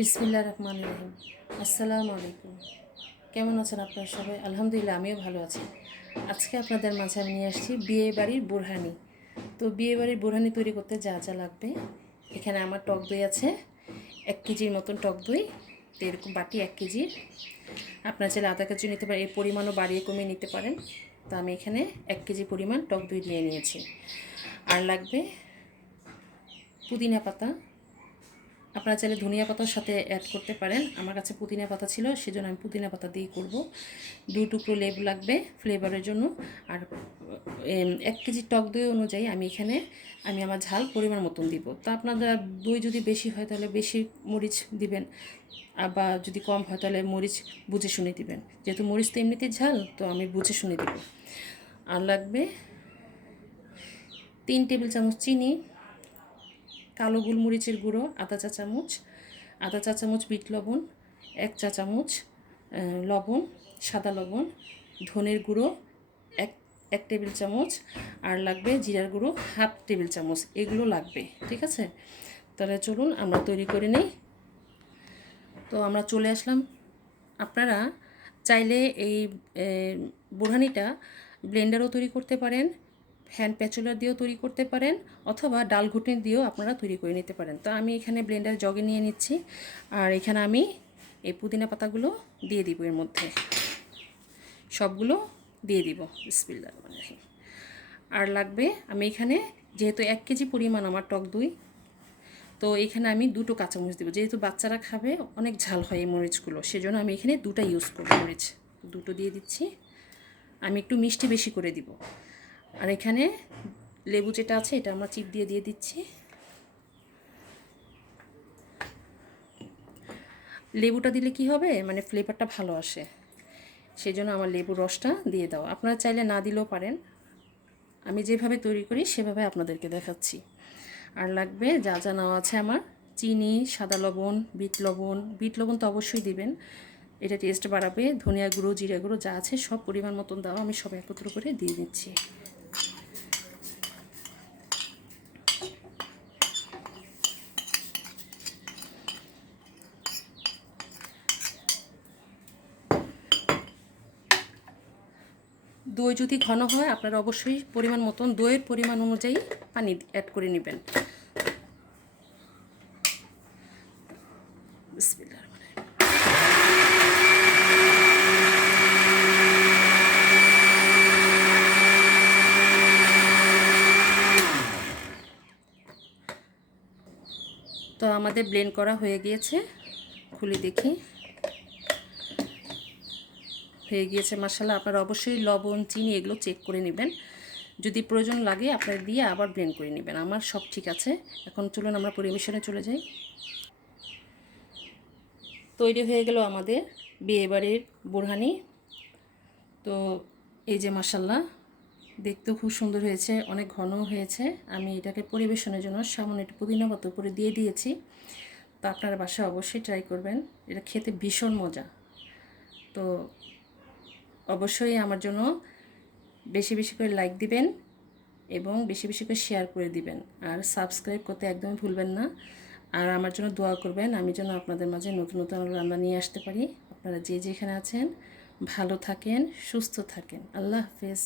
বিসমিল্লাহ রহমান রহিম। আসসালামু আলাইকুম। কেমন আছেন আপনারা সবাই? আলহামদুলিল্লাহ, আমিও ভালো আছি। আজকে আপনাদের মাঝে আমি নিয়ে আসছি বিয়ে বাড়ির বোরহানি। তো বিয়ে বাড়ির বোরহানি তৈরি করতে যা যা লাগবে, এখানে আমার টক দই আছে 1 কেজির মতন টক দই। তো এরকম বাটি 1 কেজির, আপনারা চাইলে আধা কেজি নিতে পারেন, এর পরিমাণও বাড়িয়ে কমিয়ে নিতে পারেন। তো আমি এখানে 1 কেজি পরিমাণ টক দই নিয়ে নিয়েছি। আর লাগবে পুদিনা পাতা, আপনারা চাইলে ধনিয়া পাতার সাথে অ্যাড করতে পারেন। আমার কাছে পুদিনা পাতা ছিল, সেজন্য আমি পুদিনা পাতা দিয়ে করব। 2 টুকরো লেবু লাগবে ফ্লেভারের জন্য। আর 1 কেজি টক দই অনুযায়ী আমি আমার ঝাল পরিমাণ মতন দিব। তো আপনারা দই যদি বেশি হয় তাহলে বেশি মরিচ দিবেন, আবার যদি কম হয় তাহলে মরিচ বুঝে শুনে দিবেন। যেহেতু মরিচ তো এমনিতেই ঝাল, তো আমি বুঝে শুনে দিব। আর লাগবে 3 টেবিল চামচ চিনি, কালো গোলমরিচের গুঁড়ো আধা চা চামচ বিট লবণ, 1 চা চামচ লবণ, সাদা লবণ, ধনের গুঁড়ো এক এক টেবিল চামচ, আর লাগবে জিরার গুঁড়ো 1/2 টেবিল চামচ। এগুলো লাগবে, ঠিক আছে? তাহলে চলুন আমরা তৈরি করে নিই। তো আমরা চলে আসলাম। আপনারা চাইলে এই বোরহানিটা ব্লেন্ডারও তৈরি করতে পারেন, হ্যান্ড প্যাচুলার দিয়েও তৈরি করতে পারেন, অথবা ডাল ঘুটনি দিয়েও আপনারা তৈরি করে নিতে পারেন। তো আমি এখানে ব্লেন্ডার জগে নিয়ে নিচ্ছি। আর এখানে আমি এই পুদিনা পাতাগুলো দিয়ে দিব, এর মধ্যে সবগুলো দিয়ে দিব। বিসমিল্লাহ। আর লাগবে, আমি এখানে যেহেতু 1 কেজি পরিমাণ আমার টক দই, তো এখানে আমি 2টো কাঁচামরিচ দেবো। যেহেতু বাচ্চারা খাবে, অনেক ঝাল হয় এই মরিচগুলো, সেজন্য আমি এখানে 2টা ইউজ করব মরিচ। 2টো দিয়ে দিচ্ছি। আমি একটু মিষ্টি বেশি করে দিব। আর এখানে লেবু যেটা আছে, এটা আমরা চিপ দিয়ে দিয়ে দিচ্ছি। লেবুটা দিলে কি হবে, মানে ফ্লেভারটা ভালো আসে, সেজন্য আমার লেবুর রসটা দিয়ে দাও। আপনারা চাইলে না দিলেও পারেন, আমি যেভাবে তৈরি করি সেভাবে আপনাদেরকে দেখাচ্ছি। আর লাগবে যা যা নেওয়া আছে আমার, চিনি, সাদা লবণ, বিট লবণ তো অবশ্যই দিবেন, এটা টেস্ট বাড়াবে। ধনিয়া গুঁড়ো, জিরা গুঁড়ো যা আছে সব পরিমাণ মতন দাও, আমি সব একত্র করে দিয়ে দিচ্ছি। দই যদি ঘন হয়, আপনারা অবশ্যই পরিমাণ মতন দইয়ের পরিমাণ অনুযায়ী পানি অ্যাড করে নেবেন। বিসমিল্লাহ। তো আমাদের ব্লেন্ড করা হয়ে গিয়েছে, খুলে দেখি। হয়ে গিয়েছে মাশাআল্লাহ। আপনারা অবশ্যই লবণ, চিনি এগুলো চেক করে নেবেন, যদি প্রয়োজন লাগে আপনারা দিয়ে আবার ব্লেন্ড করে নেবেন। আমার সব ঠিক আছে। এখন চলুন আমরা পরিবেশনে চলে যাই। তৈরি হয়ে গেল আমাদের বিয়েবাড়ির বোরহানি। তো এই যে মাশাআল্লাহ, দেখতেও খুব সুন্দর হয়েছে, অনেক ঘন হয়েছে। আমি এটাকে পরিবেশনের জন্য সামান্য একটু পুদিনা পাতা উপরে দিয়ে দিয়েছি। তো আপনারা বাসায় অবশ্যই ট্রাই করবেন, এটা খেতে ভীষণ মজা। তো অবশ্যই আমার জন্য বেশি বেশি করে লাইক দিবেন এবং বেশি বেশি করে শেয়ার করে দিবেন, আর সাবস্ক্রাইব করতে একদমই ভুলবেন না। আর আমার জন্য দোয়া করবেন, আমি যেন আপনাদের মাঝে নতুন নতুন রান্না নিয়ে আসতে পারি। আপনারা যে যেখানে আছেন ভালো থাকেন, সুস্থ থাকেন। আল্লাহ হাফেজ।